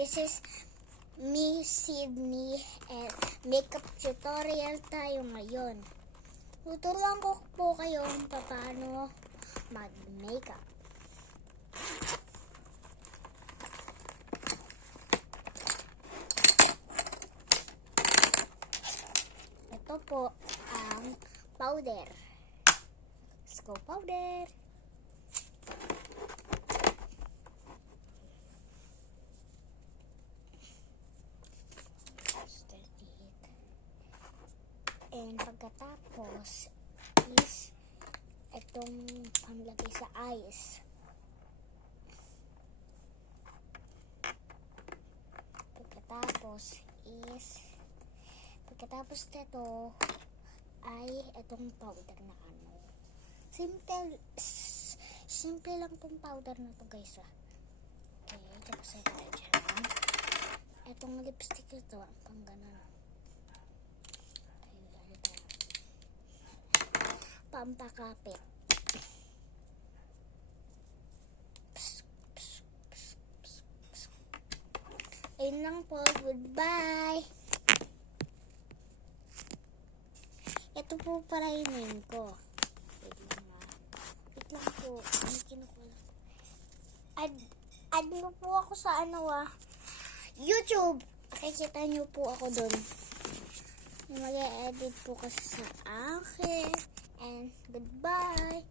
This is me, Sydney, and makeup tutorial tayo ngayon. Tuturuan ko po kayo kung paano mag-makeup. Ito po ang powder. Let's go powder. And pagkatapos is itong panglagay sa eyes. Pagkatapos nito ay itong powder na ano. Simple lang tong powder na to, guys. Okay, tapos ito dyan. Itong lipstick ito, pang ganun. Pampakapit. Ayun lang po. Goodbye. Ito po para yung name ko. Wait lang po. Add mo po ako sa YouTube. Makikita nyo po ako dun. Mag-edit po kasi sa akin. And goodbye.